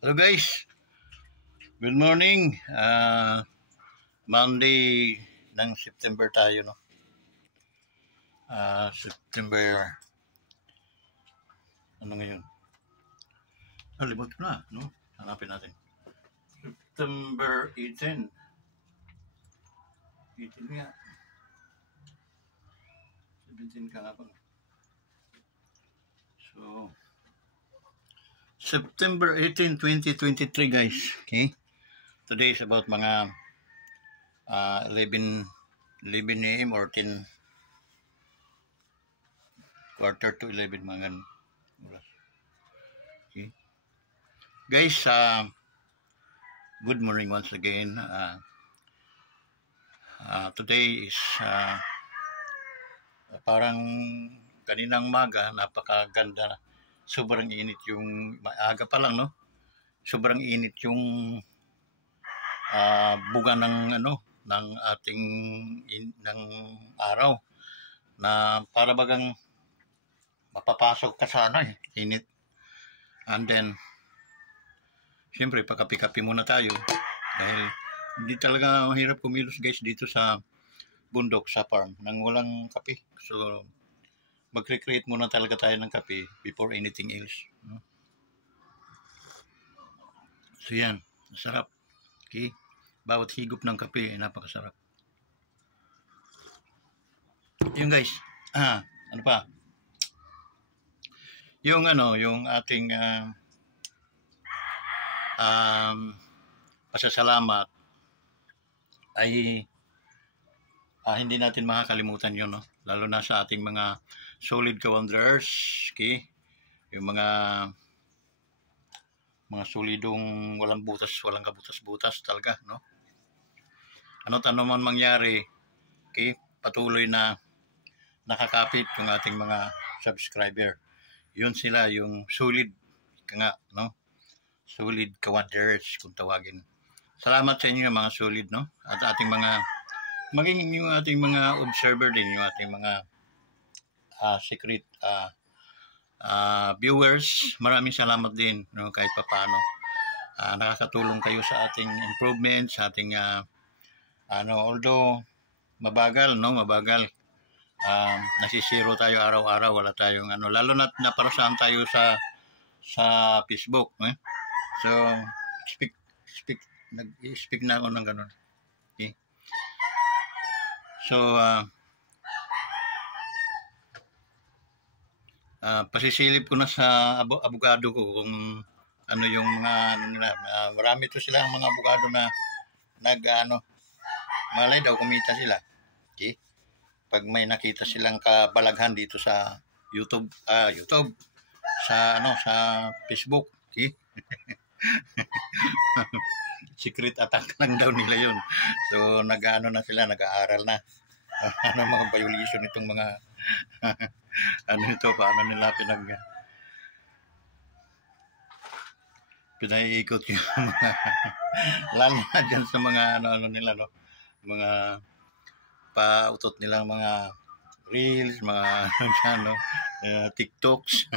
Hello guys, good morning. Monday ng September tayo, no? September, ano ngayon? Limot ko na, no? Hanapin natin. September 18. 18 nga. 17 ka nga pa. So, September 18, 2023 guys. Okay? Today is about mga 11 a.m. or 10 quarter to 11 mga oras. Okay? Guys, good morning once again. Today is parang kaninang maga, napakaganda. Sobrang init yung maaga pa lang, no? Sobrang init yung buga ng ng ating ng araw na para bagang mapapasok ka sana init. And then siyempre pagkapi-kapi muna tayo dahil hindi talaga mahirap kumilos guys dito sa bundok, sa farm nang walang kape. So mag-recreate muna talaga tayo ng kape before anything else, no? So yan, masarap. Okay? Bawat higop ng kape ay napakasarap. Yung guys, ano pa? Yung yung ating pasasalamat ay hindi natin makakalimutan yun, no? Lalo na sa ating mga solid ka-wanderers, okay? Yung mga solidong walang butas, walang kabutas-butas talaga, no? Ano't ano man mangyari, okay? Patuloy na nakakapit yung ating mga subscriber. Yun sila, yung solid nga, no? Solid ka-wanderers kung tawagin. Salamat sa inyo mga solid, no? At ating mga maging yung ating mga observer din, yung ating mga secret viewers. Maraming salamat din, no? Kahit papaano nakakatulong kayo sa ating improvement, sa ating although mabagal, no? Mabagal. Nasisiro tayo araw-araw, wala tayong lalo na naparusahan tayo sa Facebook, eh? So nag-speak na ako ng ganun. Okay? So pasisilip ko na sa abogado ko kung ano yung mga nila. Marami to sila mga abogado na malay daw kumita sila. Okay? Pag may nakita silang kabalaghan dito sa YouTube sa sa Facebook, okay? Secret attack lang daw nila yun. So na sila, nag-aaral na mga violation itong mga paano nila pinaiikot yung mga lalo na dyan sa mga nila, no? Mga pautot nilang mga reels, mga TikToks.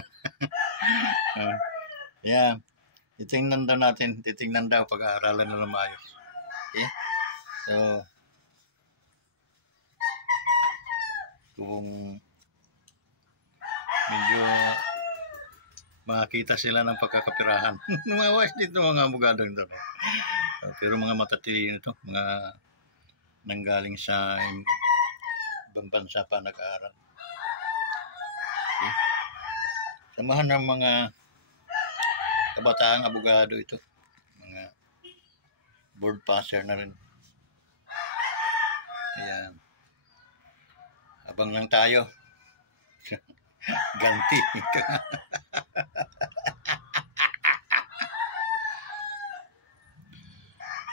Yeah. Titingnan daw pag-aaralan na lumayos. Okay? So kung medyo makakita sila ng pagkakapirahan. Numawas dito mga abogado nito. Pero mga matatilino ito, mga nanggaling sa ibang bansa pa nag-aaral. Okay. Samahan ng mga kabataang abogado ito. Mga board passer na rin. Ayan. Abang lang tayo. Ganti.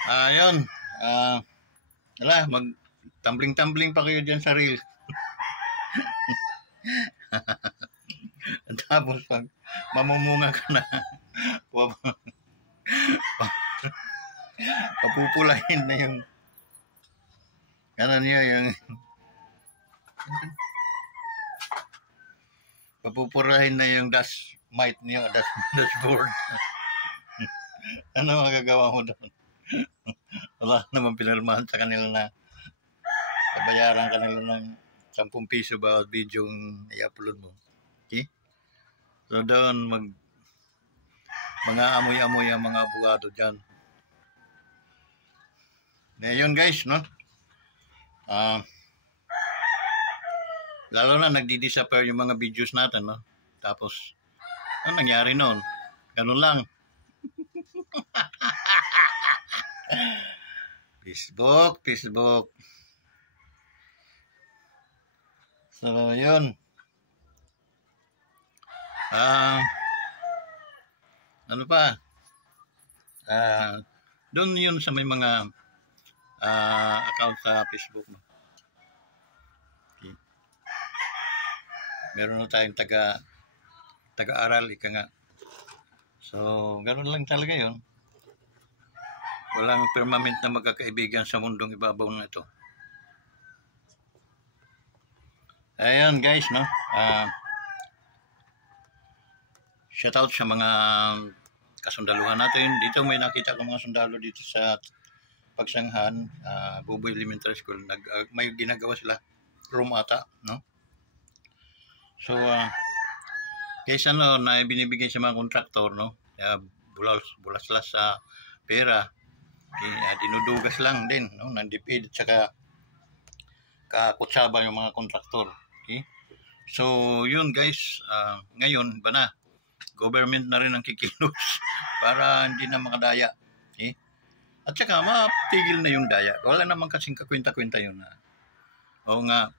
Ayun. Wala, mag-tumbling pa kayo dyan sa reel. Tapos pag mamumunga ka na, papupulahin na yung papupurahin na yung dashboard. Ano magagawa mo doon? Wala naman pinirmahan sa kanila na babayaran kanila ng 10 piso bawat video yung i-upload mo. Okay? So doon, mga amoy-amoy ang mga abogado dyan. Ngayon guys, no? Lalo na nagdi-disappear yung mga videos natin, no? Tapos, ano nangyari noon? Ganun lang. Facebook. So, yun. Ano pa? Doon yun sa may mga account sa Facebook, no? Okay. Meron na tayong taga-aral, ika nga. So, ganoon lang talaga yun. Walang permanent na magkakaibigan sa mundong ibabaw na ito. Ayan guys, no? Shoutout sa mga kasundaluhan natin. Dito may nakita ko mga sundalo dito sa Pagsanghan, Buboy Elementary School. May ginagawa sila room ata, no? So, guys, ano, na binibigay sa mga kontraktor, no? Bulas-bulas sa pera. Dinudugas lang din, no? Nandipid at saka kakutsaba yung mga kontraktor. Okay? So, yun guys, ngayon, ba na? Government na rin ang kikilos para hindi na makadaya. Okay? At saka, matigil na yung daya. Wala naman kasing kakwenta-kwenta yun. Oo nga,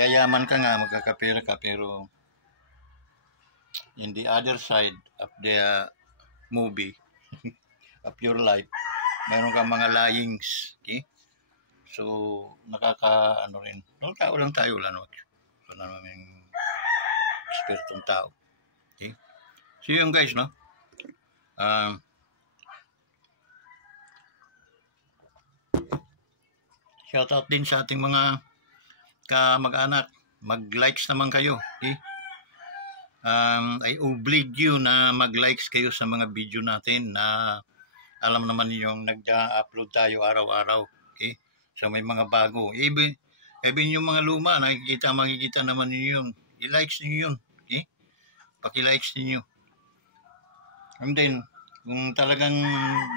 yayaman ka nga, magkakapera ka, pero in the other side of the movie, of your life, mayroon kang mga lyings. Okay? So, ano rin. Tao lang tayo, wala naman. So, naman spiritong tao. Okay? So, yun guys, no? Shoutout din sa ating mga kamag-anak. Mag-likes naman kayo. Okay? I oblige you na mag-likes kayo sa mga video natin na alam naman niyo nag-upload tayo araw-araw. Okay? So may mga bago. Even yung mga luma, makikita naman niyo yun. I-likes niyo yun. Okay? Paki-likes niyo. And then, kung talagang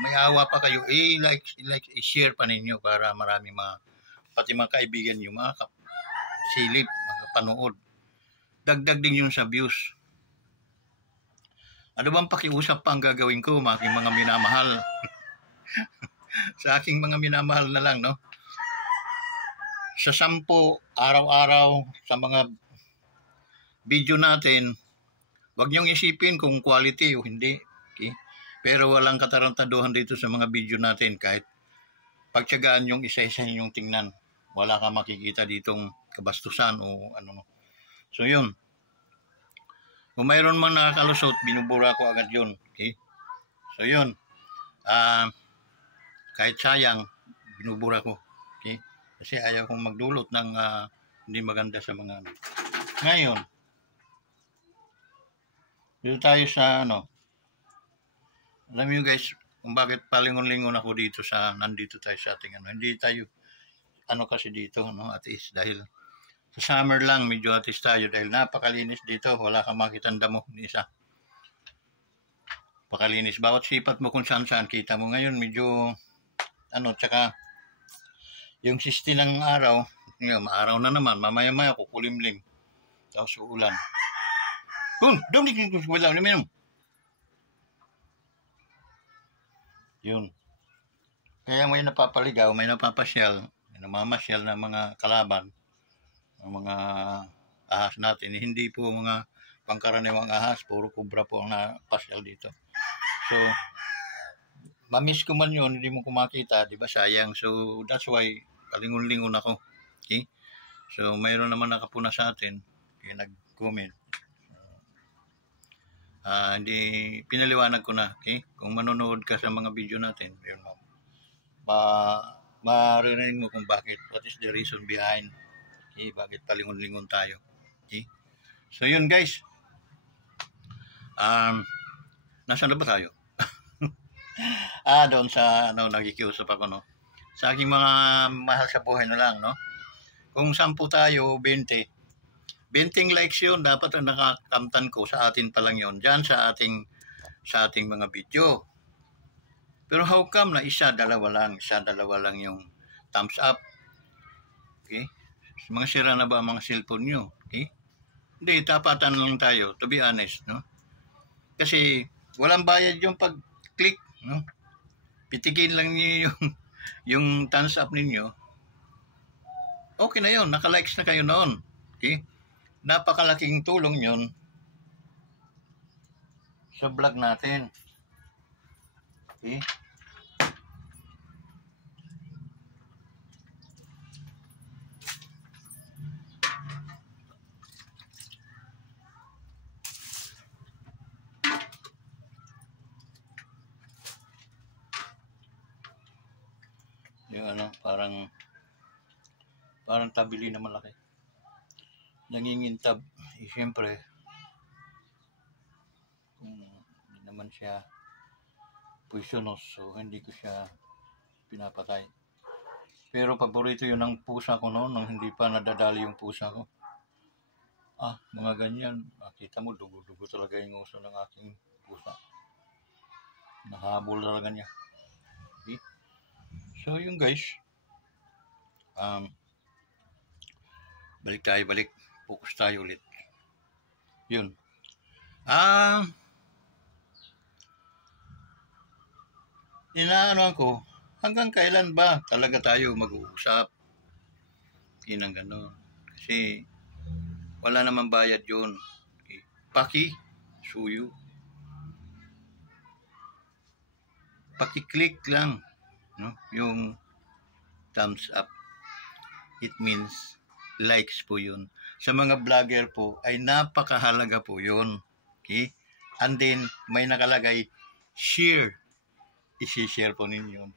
may awa pa kayo, i-share pa ninyo para marami pati mga kaibigan niyo, mga silip, mga panood. Dagdag din yun sa views. Ano bang pakiusap pa ang gagawin ko, mga minamahal? Sa aking mga minamahal na lang, no? Sa 10 araw-araw sa mga video natin, wag niyong isipin kung quality o hindi. Okay? Pero walang katarantaduhan dito sa mga video natin. Kahit pagtyagaan yung isa-isa yung tingnan, wala kang makikita ditong kabastusan o ano. So yun. Kung mayroon man nakakalusot, binubura ko agad yun. Okay? So yun. Kahit sayang, binubura ko. Okay? Kasi ayaw kong magdulot ng hindi maganda sa mga ano. Ngayon, dito tayo sa ano. Alam niyo guys, kung bakit palingon-lingon ako dito nandito tayo sa ating ano. Hindi tayo, kasi dito, no, at least dahil sa summer lang, medyo atis tayo dahil napakalinis dito. Wala kang makitang damo ni isa. Pakalinis. Bawat sipat mo kung saan-saan kita mo. Ngayon, medyo, tsaka, yung 60 ng araw, maaraw na naman, mamaya-maya kukulimlim. Tapos uulan. Doon wala naman. Yun. Kaya may napapaligaw, may napapasyal, may namamasyal na mga kalaban, mga ahas natin. Hindi po mga pangkaraniwang ahas, puro kubra po ang napasyal dito. So, mamiss ko man yun, hindi mo kumakita, di ba sayang? So, that's why, palingon-lingon ako. Okay? So, mayroon naman nakapuna sa atin, kaya nag-comment. Hindi, pinaliwanag ko na, okay? Kung manonood ka sa mga video natin, yun, maririnig mo kung bakit, what is the reason behind. Okay, bakit palingon-lingon tayo? Okay? So yun guys. Nasaan na ba tayo? Doon sa ano, nakikiusap ako, no? Sa aking mga mahal sa buhay na lang, no? Kung 10 tayo, 20. 20 likes yun, dapat ang nakakamtan ko sa atin pa lang yun. Diyan sa ating mga video. Pero how come na isa, dalawa lang yung thumbs up? Okay? Mga sira na ba ang mga cellphone nyo? Okay? Hindi, tapatan lang tayo, to be honest, no? Kasi walang bayad yung pag-click, no? Pitikin lang niyo yung yung thumbs up ninyo. Okay na yun, naka-likes na kayo noon. Okay? Napakalaking tulong yun sa vlog natin. Okay? Yung ano, parang tabili na malaki. Nangingintab. Siyempre, kung hindi naman siya poisonous, so hindi ko siya pinapatay. Pero paborito yun ng pusa ko noon, nang hindi pa nadadali yung pusa ko. Mga ganyan. Nakita mo, dugo-dugo talaga yung uso ng aking pusa. Nahabol talaga niya. Okay? So, yung guys, balik. Focus tayo ulit. Yun. Inaano ko, hanggang kailan ba talaga tayo mag-uusap? Yun ang gano'n. Kasi, wala naman bayad yun. Okay. Paki, suyo. Paki-click lang, no? Yung thumbs up. It means likes po yun. Sa mga vlogger po ay napakahalaga po yun. Okay? And then may nakalagay share. I-share po ninyo.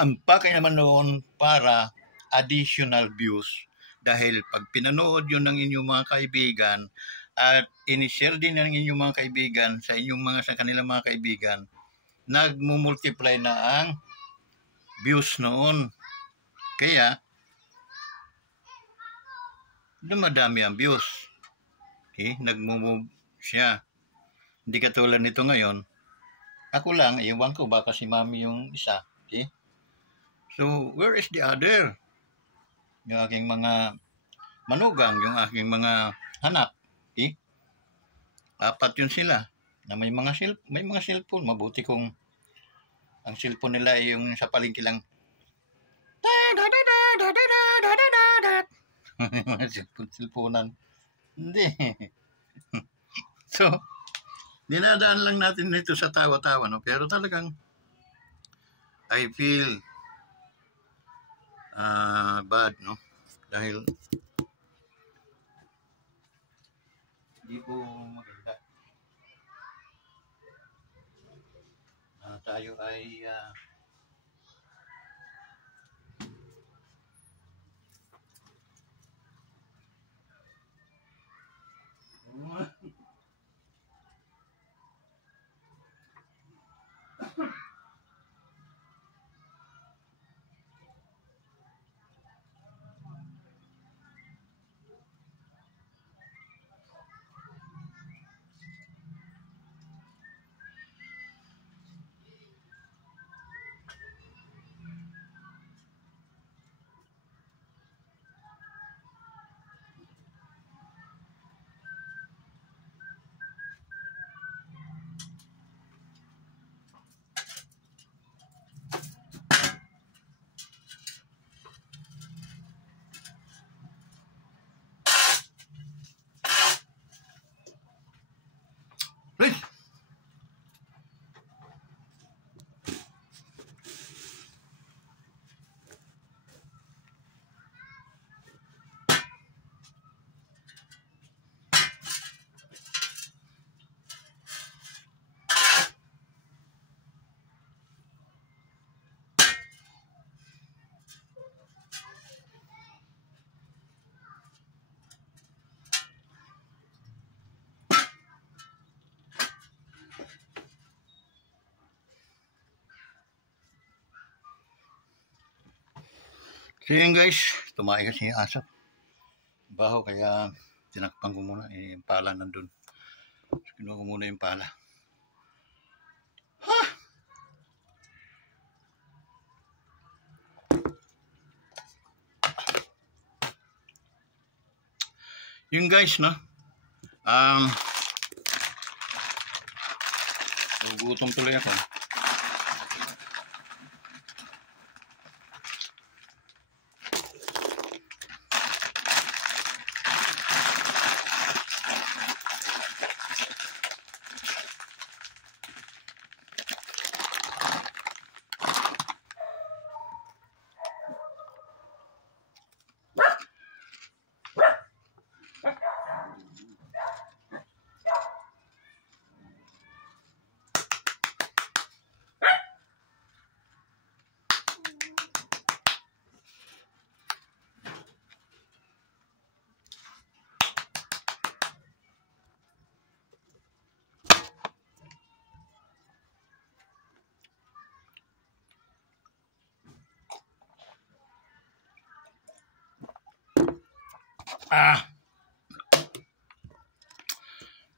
Ang pakay naman noon para additional views. Dahil pag pinanood yun ng inyong mga kaibigan at in-share din ng inyong mga kaibigan sa kanilang mga kaibigan, nagmumultiply na ang views noon. Kaya, dumadami ang views. Okay? Nagmumove siya. Hindi katulad nito ngayon. Ako lang, iwan ko baka si mami yung isa. Okay? So, where is the other? Yung aking mga manugang, yung aking mga anak. Okay? 4 yun sila na may mga cellphone. Mabuti kung ang cellphone nila ay yung sa palengke lang. Mga cellphone-cellphonean. Hindi. So, dinadaan lang natin nito sa tawa-tawa, no? Pero talagang I feel bad, no? Dahil hindi po maganda. Tayo ay So yun guys, tumae kasi yung asap. Baho, kaya tinakpan ko muna. Yung pala nandun. So, kinuha ko muna yung pala. Ha! Yun guys, no? Gugutom tuloy ako.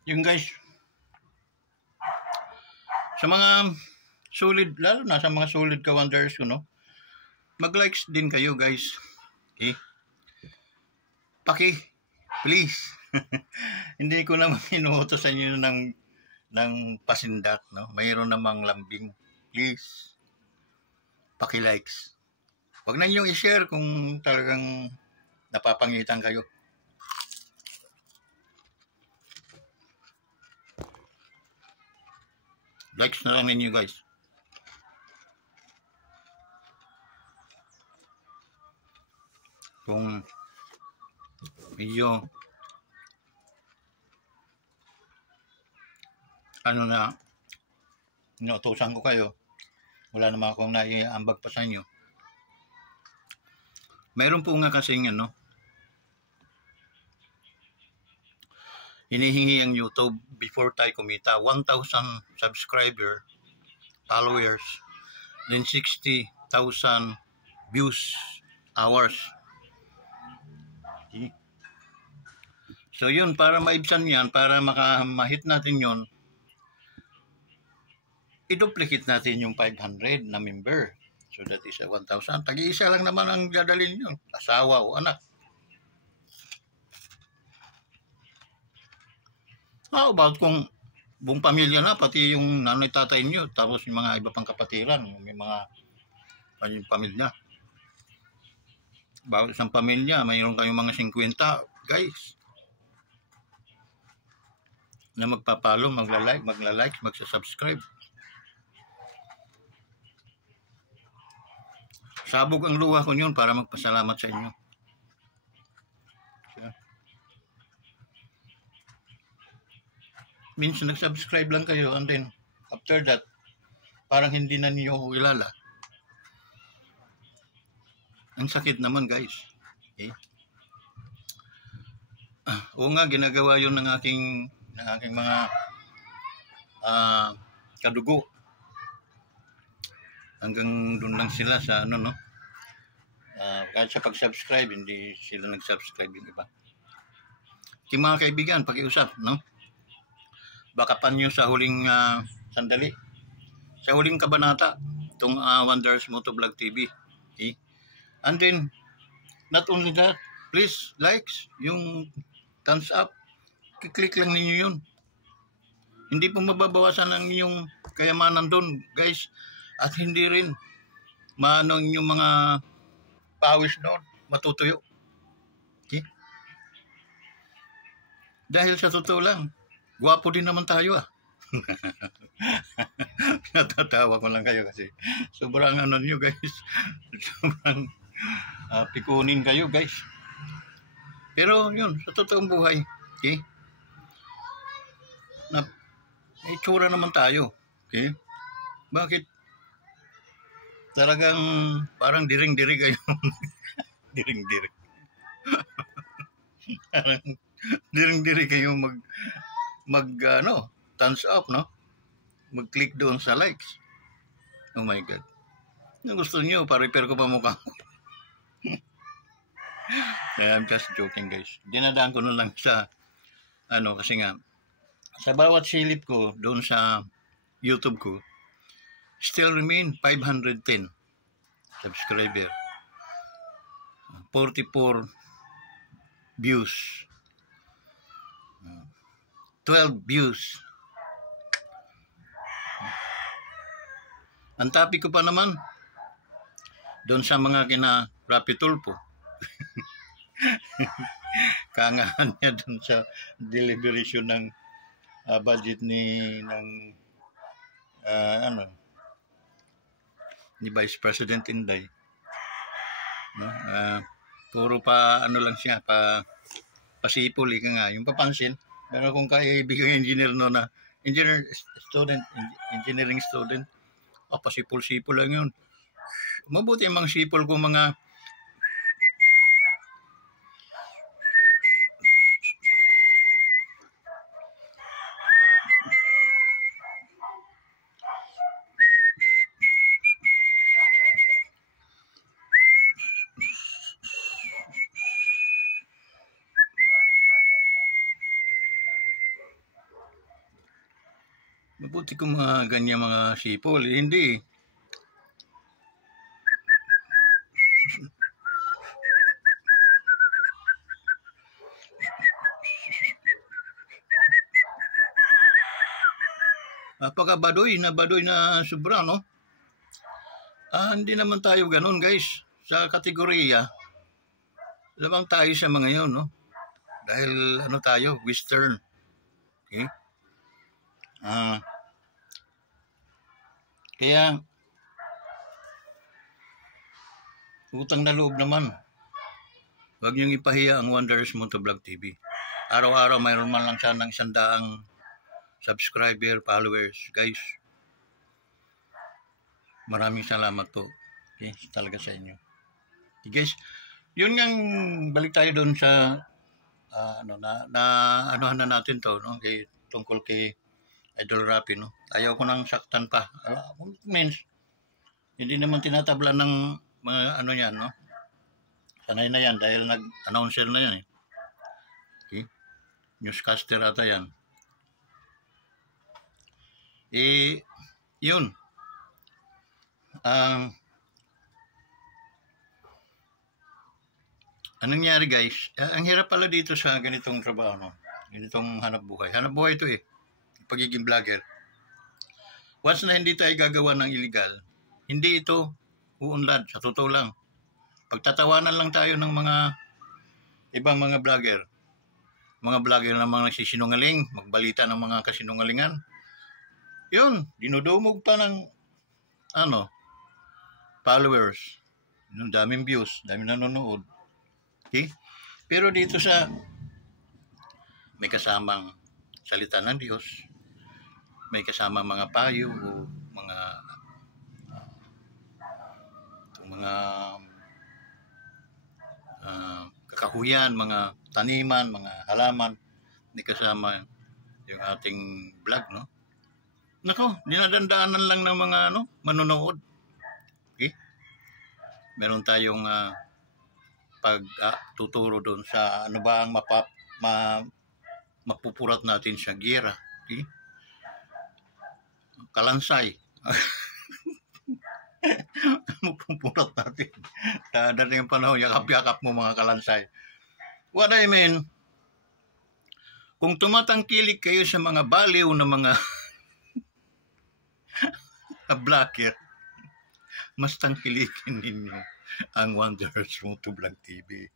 Yung guys, sa mga solid, lalo na sa mga solid ka-wonders, mag-likes din kayo guys. Okay? Please. Hindi ko naman inuutos sa inyo ng pasindak, no? Mayroon namang lambing. Please. Likes. Huwag na nyo i-share kung talagang napapangitan kayo. Likes na lang ninyo guys. Kung medyo inutusan ko kayo, wala naman akong naiambag pa sa inyo. Mayroon po nga kasing hinihingi ang YouTube before tayo kumita 1,000 subscriber, followers, then 60,000 views, hours. Okay. So yun, para maibsan yan, para mahit natin yun, i-duplicate natin yung 500 na member. So that is 1,000. Tag-iisa lang naman ang dadalhin yun, asawa o anak. How about kung buong pamilya na, pati yung nanay tatay nyo, tapos yung mga iba pang kapatiran, may mga pamilya. Bawat isang pamilya, mayroon kayong mga 50 guys na magpapalo, magla-like, magsa-subscribe. Sabog ang luha ko yun para magpasalamat sa inyo. Minsan nag-subscribe lang kayo and then after that, parang hindi na niyo ako kilala. Ang sakit naman guys. Okay? Oo nga, ginagawa yun ng aking mga kadugo. Hanggang doon lang sila sa kahit sa pag-subscribe, hindi sila nag-subscribe yung iba. Yung mga kaibigan, pakiusap, no? Baka pa nyo sa huling sandali, sa huling kabanata, itong Wonders Motovlog TV. Okay? And then, not only that, please, likes, yung thumbs up, kiklik lang ninyo yun. Hindi po mababawasan ang inyong kayamanan doon, guys. At hindi rin yung mga pawis doon, matutuyo. Okay? Dahil sa totoo lang, gwapo din naman tayo Natatawa ko lang kayo kasi sobrang nyo guys. Sobrang pikunin kayo guys. Pero yun, sa totoong buhay, okay? May tsura naman tayo. Okay? Bakit? Talagang parang diring-diri kayo. Diring-diri. Parang diring-diri kayo thumbs up, no? Mag-click doon sa likes. Oh my God. Kung gusto niyo, pa-repair ko pa mukha ko. I'm just joking, guys. Dinadaan ko na lang sa, kasi nga, sa bawat silip ko, doon sa YouTube ko, still remain 510 subscriber. 44 views. 12 views. Ang topic ko pa naman, doon sa mga kina Rapi Tulfo. Kangahan niya doon sa deliberation ng budget ni Vice President Inday. No? Puro pa lang siya, pasipol ka nga, yung papansin. Pero kung kaibigan engineer na engineering student, pasipol-sipol lang yun. Mabuti ang mga sipol ko mga mabuti kung mga ganyan mga sipol. Hindi. Badoy na sobra, no? Hindi naman tayo ganun, guys. Sa kategorya, lamang tayo sa mga yun, no? Dahil tayo, Western. Okay? Kaya, utang na loob naman. Huwag niyong ipahiya ang Wanderers Motovlog TV. Araw-araw mayroon man lang siya ng 100 subscriber, followers. Guys, maraming salamat po. Okay, talaga sa inyo. Okay, guys, yun nga, balik tayo doon sa anuhan na natin to, no? Tungkol kay Idol Rapi, no? Ayaw ko nang saktan pa. Means, hindi naman tinatabla ng mga yan, no? Sanay na yan dahil nag-announcer na yan, eh. Okay? Newscaster ata yan. Yun. Anong nangyari, guys? Ang hirap pala dito sa ganitong trabaho, no? Ganitong hanap buhay. Hanap buhay ito, pagiging vlogger. Once na hindi tayo gagawa ng illegal, hindi ito uunlad. Sa totoo lang. Pagtatawanan lang tayo ng mga ibang mga vlogger. Mga vlogger na mga nagsisinungaling, magbalita ng mga kasinungalingan. Yun, dinudumog pa ng followers. Yung daming views, daming nanonood. Okay? Pero dito sa may kasamang salita ng Diyos, may kasamang mga payo o mga kakahuyan, mga taniman, mga halaman, may kasama yung ating vlog, no? Nako, dinadandaanan lang ng mga manonood. Okay? Meron tayong pagtuturo doon sa ano ba ang mapupurat natin sa gira. Okay? Kalansay. Mapupurat natin. Dadating yung panahon, yakap-yakap mo mga kalansay. What I mean, kung tumatangkilik kayo sa mga baliw na mga vlogger, mas tangkilikin ninyo ang Wanderers Motovlog TV.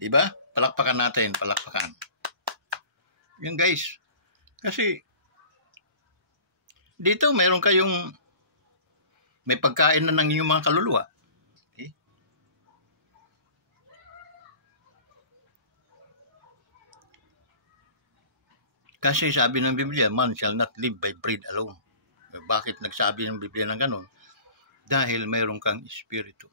Diba? Palakpakan natin, palakpakan. Yun, guys. Kasi dito mayroon kayong may pagkain na ng inyong mga kaluluwa. Okay? Kasi sabi ng Biblia, man shall not live by bread alone. Bakit nagsabi ng Biblia ng ganun? Dahil mayroon kang espiritu.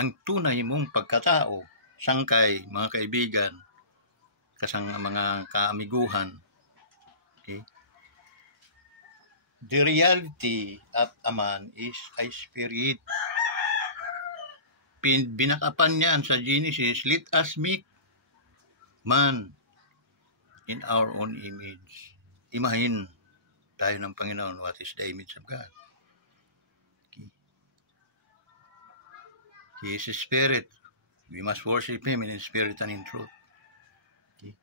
Ang tunay mong pagkatao, sangkay, mga kaibigan, mga kaamiguhan, okay? The reality of a man is a spirit. binakapan niyan sa Genesis, let us make man in our own image. Imahin tayo ng Panginoon, what is the image of God? Okay. He is a spirit. We must worship Him in spirit and in truth. Okay.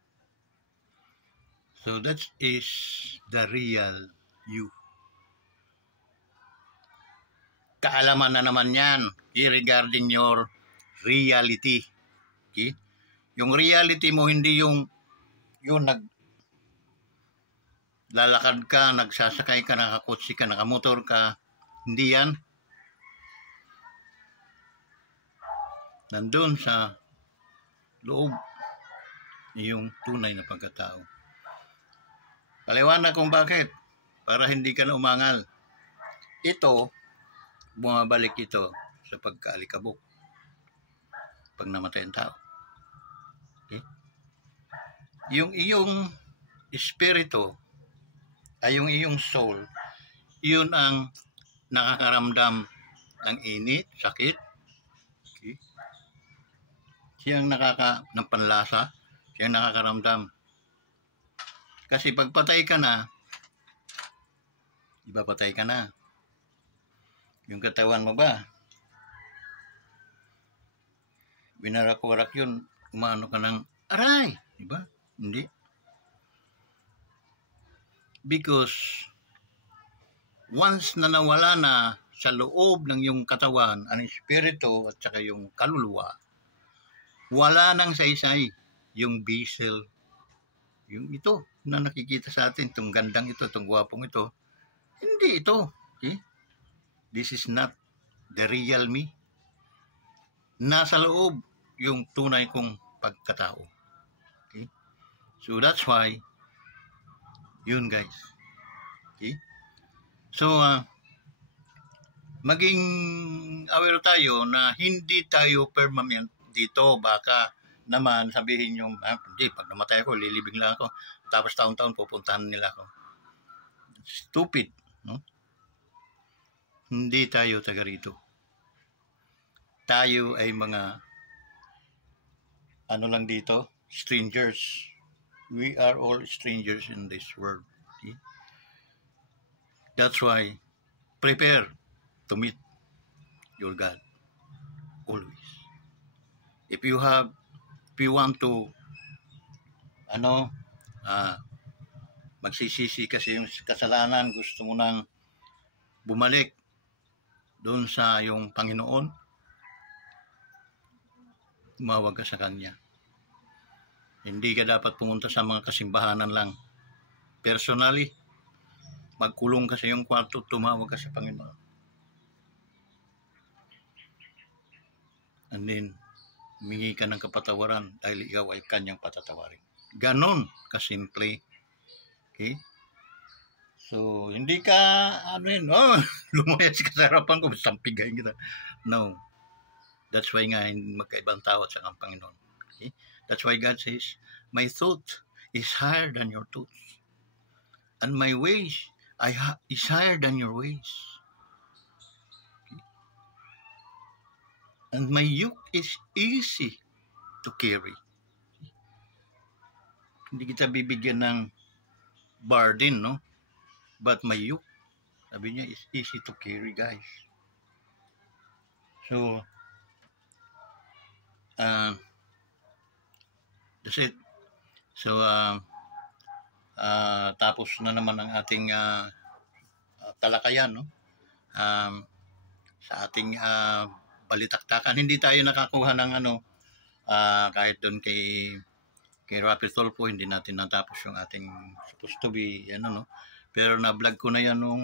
So that is the real you. Kaalaman na naman yan regarding your reality. Okay? Yung reality mo, hindi yung lalakad ka, nagsasakay ka, nakakotse ka, nakamotor ka. Hindi yan. Nandun sa loob yung tunay na pagkatao. Paliwanag kung bakit. Para hindi ka na umangal. Ito, bumabalik ito sa pagkaalikabok. Pag namatay ang tao. Okay? Yung iyong espiritu, ay yung iyong soul, yun ang nakakaramdam ng init, sakit. Okay? Siyang ng panlasa, siyang nakakaramdam. Kasi pag patay ka na, iba patay ka na. Yung katawan mo ba? Binarak-warak yun, umano ka ng aray. Diba? Hindi. Because once na nawala na sa loob ng iyong katawan ang espiritu at saka yung kaluluwa, wala nang saysay yung vessel, yung ito na nakikita sa atin, itong gandang ito, itong gwapong ito, hindi ito. Okay? This is not the real me. Nasa loob yung tunay kong pagkatao. Okay? So that's why yun guys. Okay? So, maging aware tayo na hindi tayo permanent dito. Baka naman sabihin yung, hindi, pag namatay ako, lilibing lang ako. Tapos taon-taon pupuntahan nila ako. Stupid. No? Hindi tayo taga rito. Tayo ay mga, ano lang dito, strangers. We are all strangers in this world. Okay? That's why, prepare to meet your God. Always. If you want to, magsisisi kasi yung kasalanan, gusto mo nang bumalik doon sa yung Panginoon, tumawag ka sa Kanya. Hindi ka dapat pumunta sa mga kasimbahanan lang. Personally, magkulong ka sa iyong kwarto, tumawag ka sa Panginoon. And then, humingi ka ng kapatawaran dahil ikaw ay Kanyang patatawarin. Ganon kasimple. Okay? So, hindi ka, lumayas ka sa harapan ko, sampigayin kita. No. That's why nga, magkaibang tao sa kang Panginoon. Okay? That's why God says, my thought is higher than your thoughts. And my ways is higher than your ways. Okay? And my yoke is easy to carry. Okay? Hindi kita bibigyan ng burden, no? But my yoke, sabi niya, is easy to carry, guys. So, that's it. So, tapos na naman ang ating talakayan, no? Sa ating balitaktakan. Hindi tayo nakakuha ng kahit doon kay Rapid Tolpo, hindi natin natapos yung ating supposed to be, no? Pero na-vlog ko na yan nung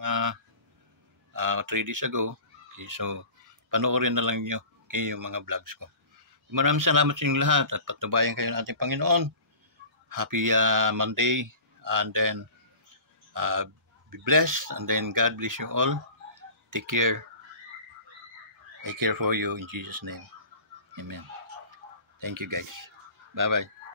3 days ago. Okay, so, panoorin na lang nyo yung mga vlogs ko. Maraming salamat sa inyong lahat at patubayan kayo ng ating Panginoon. Happy Monday, and then be blessed, and then God bless you all. Take care. I care for you in Jesus' name. Amen. Thank you guys. Bye-bye.